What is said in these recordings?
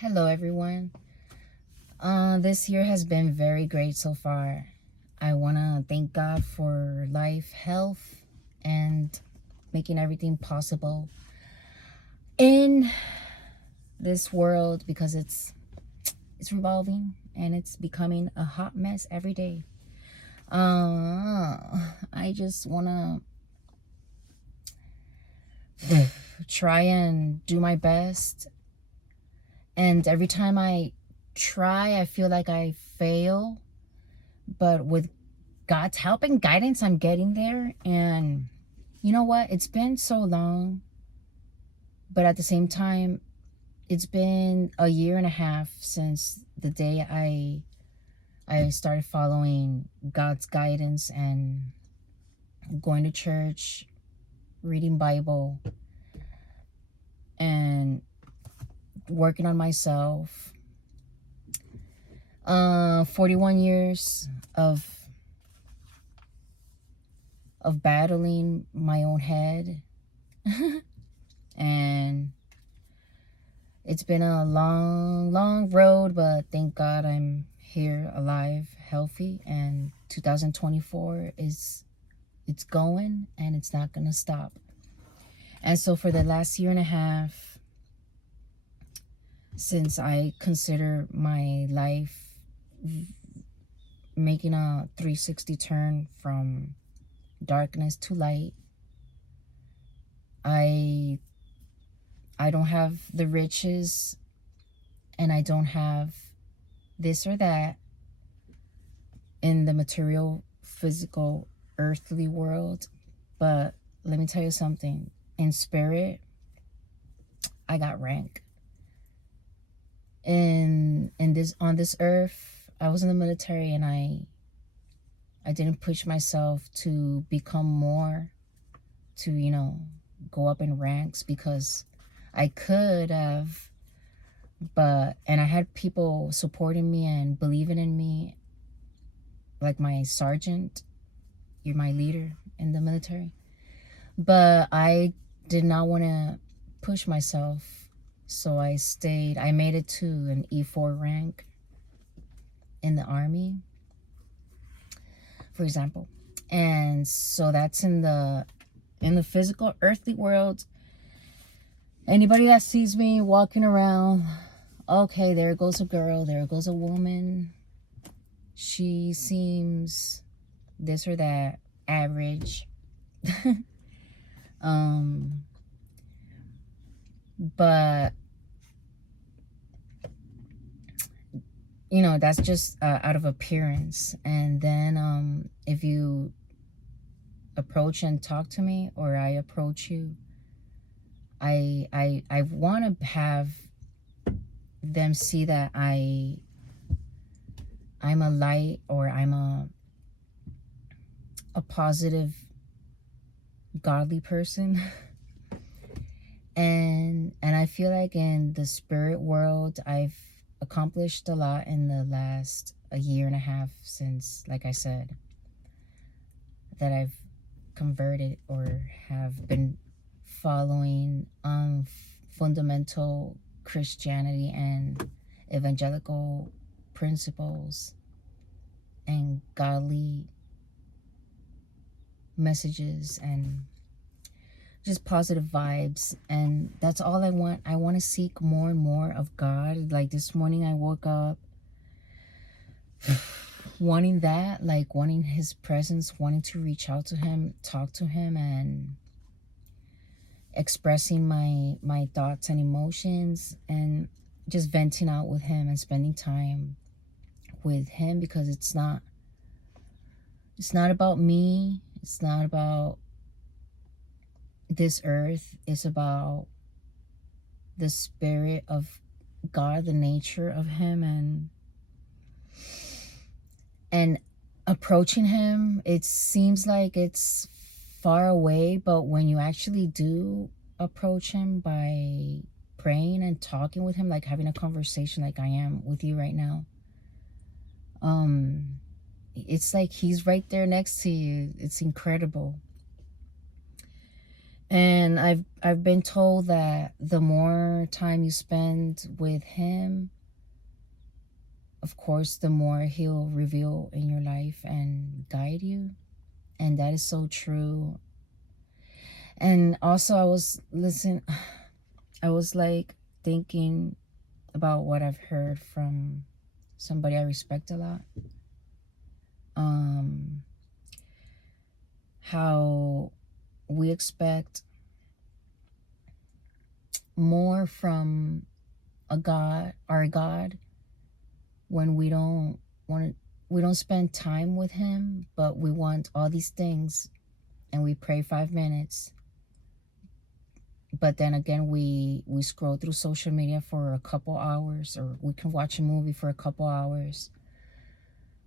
Hello, everyone. This year has been very great so far. I want to thank God for life, health, and making everything possible in this world because it's revolving and it's becoming a hot mess every day. I just want to try and do my best, and every time I try, I feel like I fail, but with God's help and guidance, I'm getting there. And you know what? It's been so long, but at the same time, it's been a year and a half since the day I started following God's guidance and going to church, reading Bible, and working on myself. 41 years of battling my own head. And it's been a long road, but thank God I'm here alive, healthy, and 2024 it's going and it's not gonna stop. And so for the last year and a half, since I consider my life making a 360 turn from darkness to light, I don't have the riches and I don't have this or that in the material, physical, earthly world. But let me tell you something. In spirit, I got rank. In this on this earth, I was in the military and I didn't push myself to become more, to go up in ranks, because I could have, and I had people supporting me and believing in me, like my sergeant. You're my leader in the military. But I did not want to push myself, so I made it to an E4 rank in the army, for example. And so that's in the physical earthly world. Anybody that sees me walking around, okay, there goes a girl, there goes a woman, she seems this or that, average. But that's just out of appearance. And then if you approach and talk to me, or I approach you, I want to have them see that I'm a light, or I'm a positive, godly person. and I feel like in the spirit world, I've accomplished a lot in the last a year and a half, since, like I said, that I've converted or have been following fundamental Christianity and evangelical principles and godly messages and just positive vibes. And that's all I want. I want to seek more and more of God. Like this morning I woke up wanting that, like wanting his presence, wanting to reach out to him, talk to him, and expressing my thoughts and emotions, and just venting out with him and spending time with him, because it's not about me, it's not about this earth, it's about the spirit of God, the nature of him. And approaching him, it seems like it's far away, but when you actually do approach him by praying and talking with him, like having a conversation like I am with you right now, it's like he's right there next to you. It's incredible. And I've been told that the more time you spend with him, of course, the more he'll reveal in your life and guide you. And that is so true. And also I was like thinking about what I've heard from somebody I respect a lot. How we expect more from our God, when we don't spend time with him, but we want all these things, and we pray 5 minutes, but then again we scroll through social media for a couple hours, or we can watch a movie for a couple hours.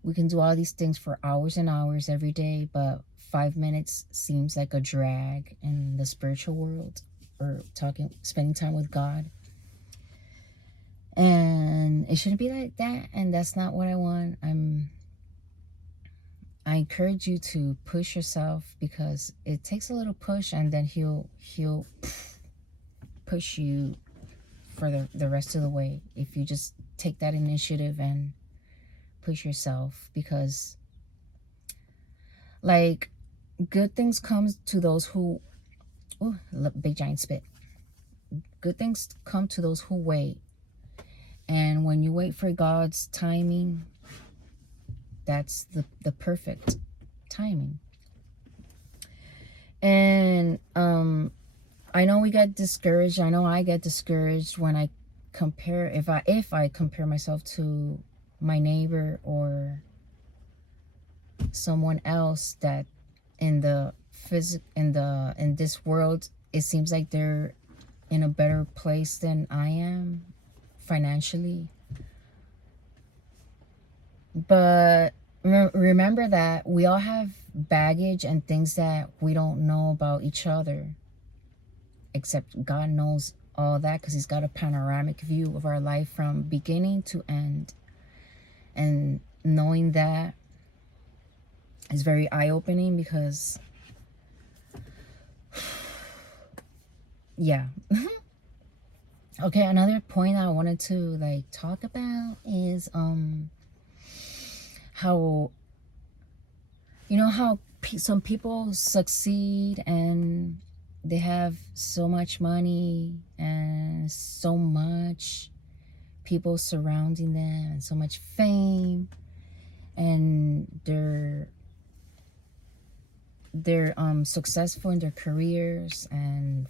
We can do all these things for hours and hours every day, but 5 minutes seems like a drag in the spiritual world, or spending time with God. And it shouldn't be like that, and that's not what I want. I encourage you to push yourself, because it takes a little push, and then he'll push you for the rest of the way, if you just take that initiative and push yourself. Because, like, good things come to those who, oh, big giant spit. Good things come to those who wait. And when you wait for God's timing, that's the perfect timing. And I know we get discouraged. I know I get discouraged when I compare, if I compare myself to my neighbor or someone else that in this world, it seems like they're in a better place than I am financially. But remember that we all have baggage and things that we don't know about each other, except God knows all that, because he's got a panoramic view of our life from beginning to end. And knowing that is very eye-opening, because yeah. Okay, another point I wanted to talk about is how, how some people succeed and they have so much money and so much people surrounding them and so much fame, and they're successful in their careers and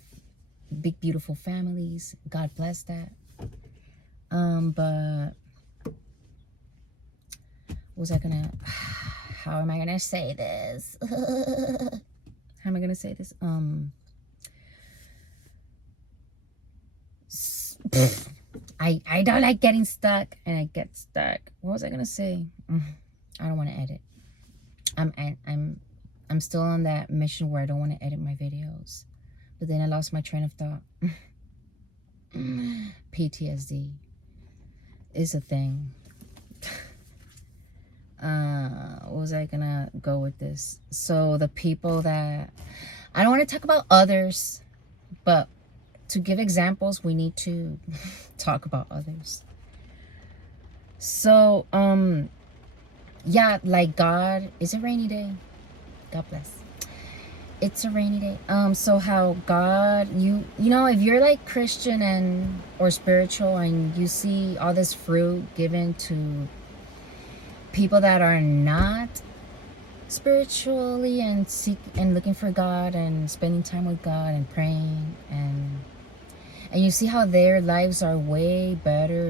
big beautiful families. God bless that. But how am I gonna say this? How am I gonna say this? I don't like getting stuck, and I get stuck. What was I gonna say? I don't want to edit. I'm still on that mission where I don't want to edit my videos, but then I lost my train of thought. PTSD is a thing. What was I gonna go with this? So the people that, I don't want to talk about others, but to give examples, we need to talk about others. So yeah, like God, it's a rainy day. God bless. It's a rainy day. So how God, you know, if you're like Christian and or spiritual, and you see all this fruit given to people that are not spiritually and looking for God and spending time with God and praying, and you see how their lives are way better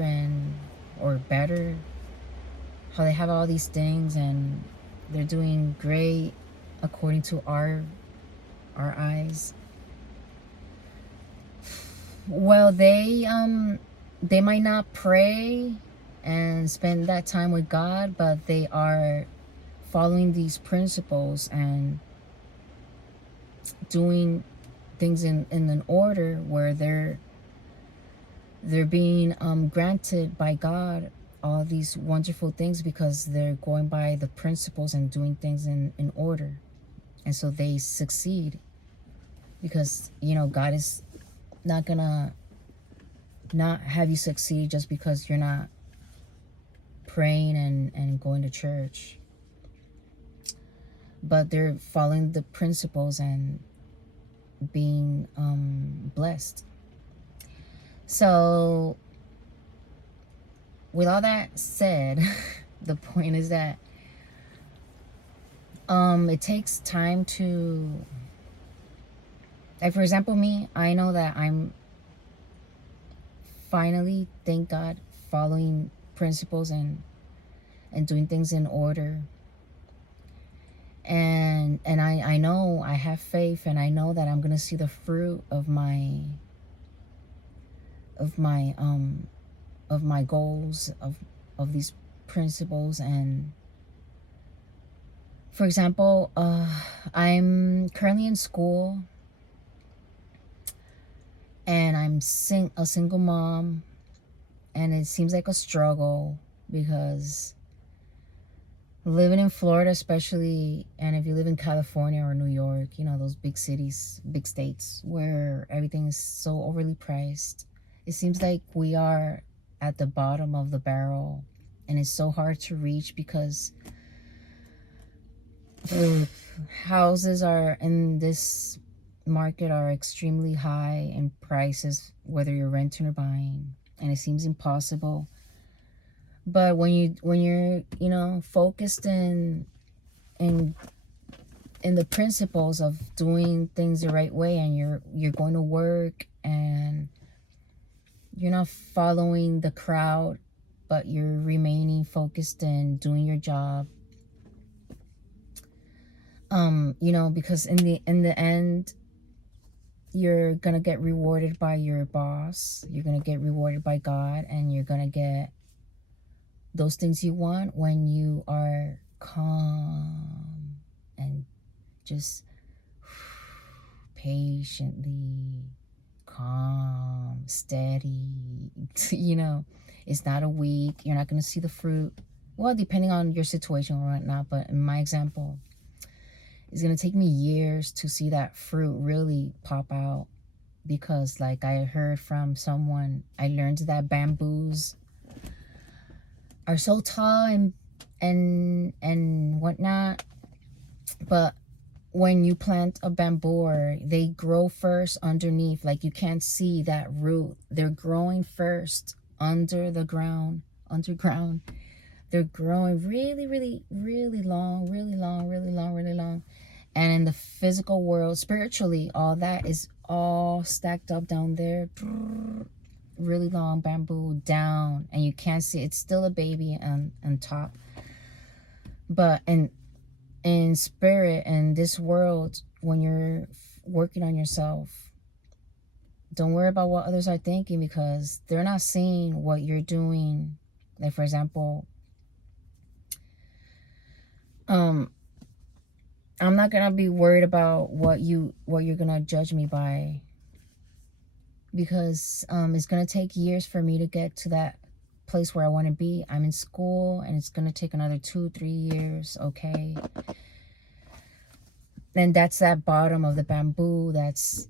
better, how they have all these things and they're doing great according to our eyes. Well, they might not pray and spend that time with God, but they are following these principles and doing things in an order where they're being granted by God all these wonderful things, because they're going by the principles and doing things in order, and so they succeed. because you know God is not gonna not have you succeed just because you're not praying and going to church, but they're following the principles and being blessed. So with all that said, the point is that it takes time to, like, for example, me, I know that I'm finally, thank God, following principles and doing things in order. And I know, I have faith, and I know that I'm gonna see the fruit of my goals, of these principles. And for example, I'm currently in school, and I'm a single mom, and it seems like a struggle because living in Florida especially, and if you live in California or New York, you know, those big cities, big states where everything is so overly priced, it seems like we are at the bottom of the barrel, and it's so hard to reach because houses are in this market are extremely high in prices, whether you're renting or buying, and it seems impossible. But when you're you know, focused in the principles of doing things the right way, and you're going to work, and you're not following the crowd, but you're remaining focused and doing your job, you know, because in the end, you're gonna get rewarded by your boss, you're gonna get rewarded by God, and you're gonna get those things you want when you are calm and just patiently calm, steady. You know, it's not a week, you're not going to see the fruit. Well, depending on your situation or whatnot, but in my example, it's going to take me years to see that fruit really pop out. Because like I heard from someone, I learned that bamboos are so tall and whatnot, but when you plant a bamboo, they grow first underneath. Like, you can't see that root. They're growing first under the ground, underground. They're growing really, really, really long, really long, really long, really long. And in the physical world, spiritually, all that is all stacked up down there. Really long bamboo down, and you can't see. It's still a baby on top. But in spirit, in this world, when you're working on yourself, don't worry about what others are thinking, because they're not seeing what you're doing. Like, for example, I'm not gonna be worried about what you're gonna judge me by, because it's gonna take years for me to get to that place where I want to be. I'm in school, and it's gonna take another 2-3 years. Okay, and that's that bottom of the bamboo that's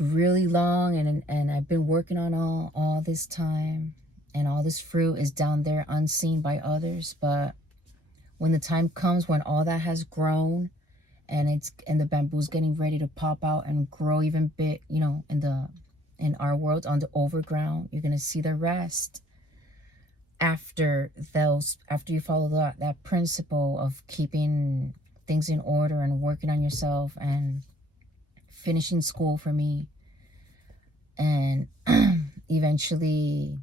really long, and I've been working on all this time, and all this fruit is down there unseen by others. But when the time comes, when all that has grown, and the bamboo's getting ready to pop out and grow even big, you know, in our world, on the overground, you're gonna see the rest. After you follow that principle of keeping things in order and working on yourself and finishing school for me, and eventually,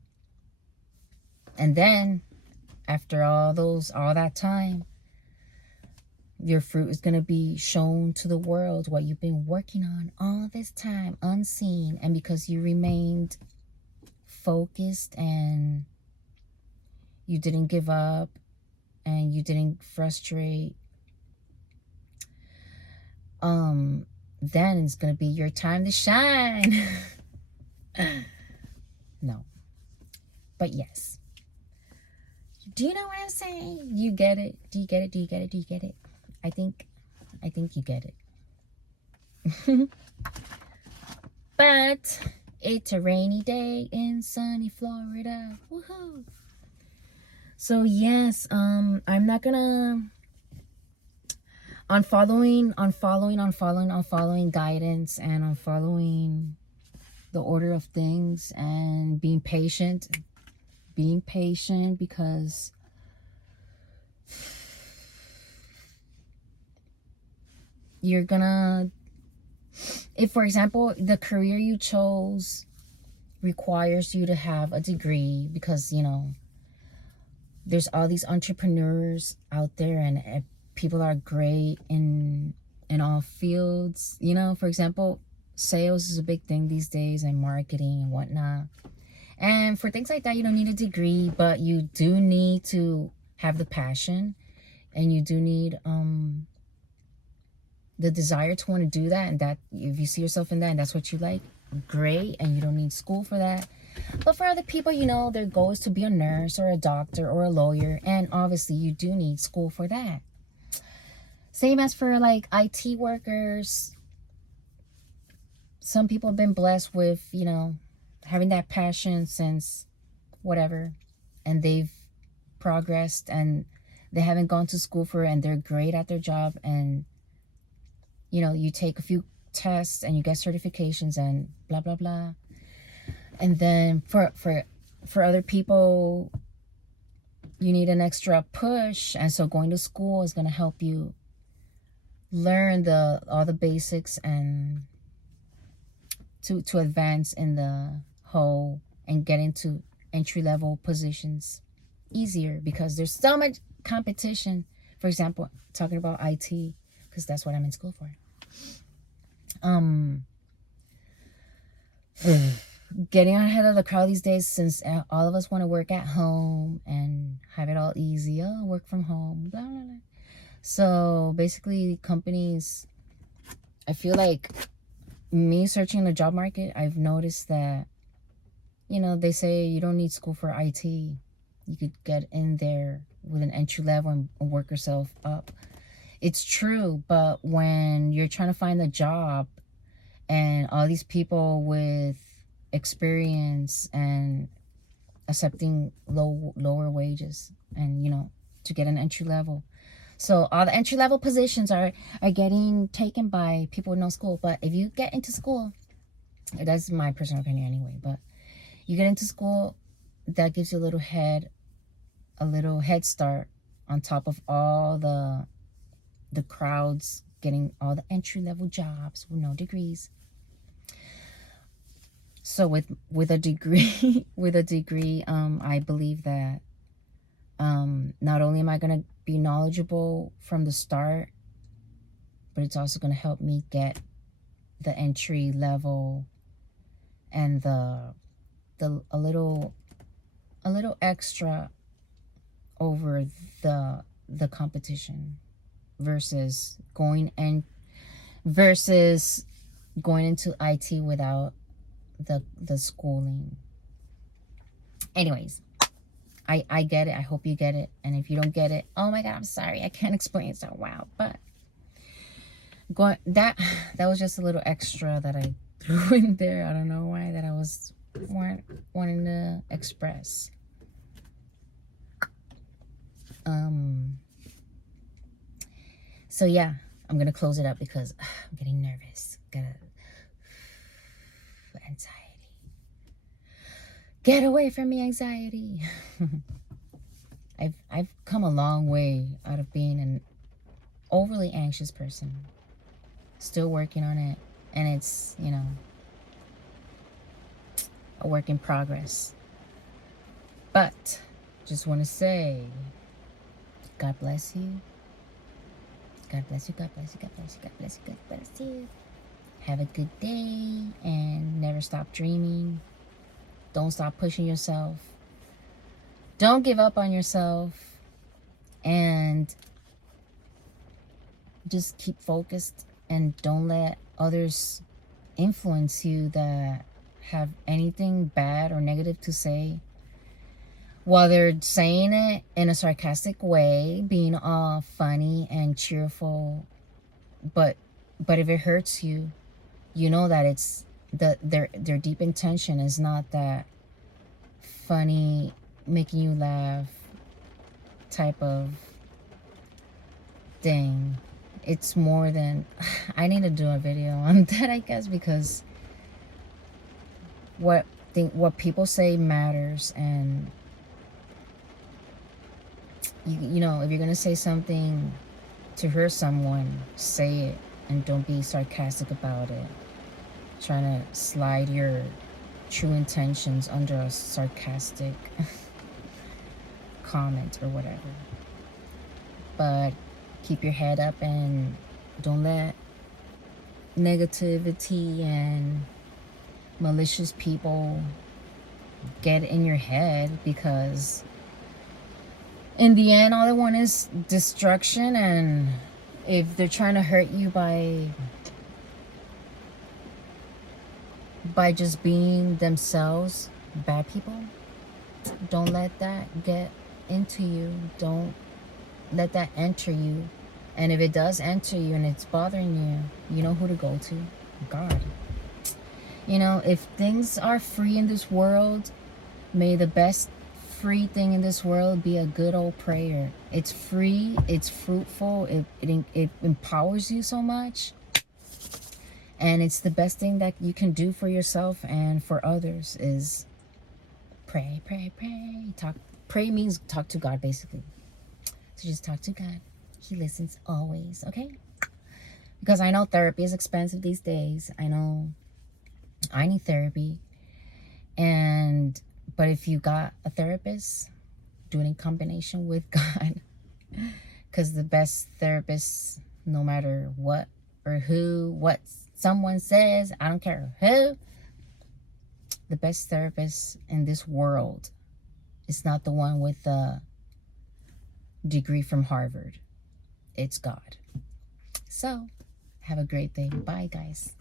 and then after all that time, your fruit is going to be shown to the world, what you've been working on all this time unseen. And because you remained focused, and you didn't give up, and you didn't frustrate, then it's going to be your time to shine. No, but yes. Do you know what I'm saying? You get it? Do you get it? Do you get it? Do you get it? I think you get it. But it's a rainy day in sunny Florida. Woohoo! So yes, I'm not gonna on following guidance, and on following the order of things, and being patient because you're gonna, if for example the career you chose requires you to have a degree, because you know there's all these entrepreneurs out there, and people are great in all fields, you know. For example, sales is a big thing these days, and marketing and whatnot. And for things like that, you don't need a degree, but you do need to have the passion, and you do need the desire to want to do that. And that if you see yourself in that and that's what you like, great, and you don't need school for that. But for other people, you know, their goal is to be a nurse or a doctor or a lawyer, and obviously you do need school for that. Same as for like IT workers. Some people have been blessed with, you know, having that passion since whatever, and they've progressed, and they haven't gone to school for it, and they're great at their job. And you know, you take a few tests and you get certifications and blah blah blah. And then for other people, you need an extra push, and so going to school is going to help you learn all the basics, and to advance in the whole and get into entry-level positions easier, because there's so much competition. For example, talking about IT, because that's what I'm in school for. Getting ahead of the crowd these days, since all of us want to work at home and have it all easy. Oh, work from home, blah, blah, blah. So basically companies, I feel like, me searching the job market, I've noticed that, you know, they say you don't need school for IT. You could get in there with an entry level and work yourself up. It's true, but when you're trying to find a job, and all these people with experience and accepting lower wages, and you know, to get an entry level, so all the entry level positions are getting taken by people with no school. But if you get into school, that's my personal opinion anyway, but you get into school, that gives you a little head start on top of all the crowds getting all the entry level jobs with no degrees. So with a degree I believe that not only am I going to be knowledgeable from the start, but it's also going to help me get the entry level and a little extra over the competition, versus going into IT without the schooling. Anyways, I get it. I hope you get it. And if you don't get it, oh my god, I'm sorry, I can't explain it so wow. But that was just a little extra that I threw in there. I don't know why, that I was wanting to express. So yeah, I'm gonna close it up because I'm getting nervous. Anxiety. Get away from me, anxiety. I've come a long way out of being an overly anxious person. Still working on it, and it's, you know, a work in progress. But just want to say, God bless you. God bless you, God bless you, God bless you, God bless you, God bless you. Have a good day, and never stop dreaming. Don't stop pushing yourself. Don't give up on yourself, and just keep focused, and don't let others influence you that have anything bad or negative to say, while they're saying it in a sarcastic way, being all funny and cheerful. But if it hurts you, you know that it's their deep intention is not that funny, making you laugh type of thing. It's more than... I need to do a video on that, I guess, because what people say matters. And you know, if you're gonna say something to hurt someone, say it, and don't be sarcastic about it, trying to slide your true intentions under a sarcastic comment or whatever. But keep your head up and don't let negativity and malicious people get in your head, because in the end, all they want is destruction. And if they're trying to hurt you by just being themselves, bad people, don't let that get into you. Don't let that enter you. And if it does enter you and it's bothering you, you know who to go to. God. You know, if things are free in this world, may the best free thing in this world be a good old prayer. It's free, it's fruitful, it empowers you so much. And it's the best thing that you can do for yourself and for others is pray, pray, pray. Pray means talk to God, basically. So just talk to God. He listens always, okay? Because I know therapy is expensive these days. I know I need therapy. But if you got a therapist, do it in combination with God. Because the best therapist, no matter what or who, what someone says, I don't care who, the best therapist in this world is not the one with a degree from Harvard. It's God. So, have a great day. Bye, guys.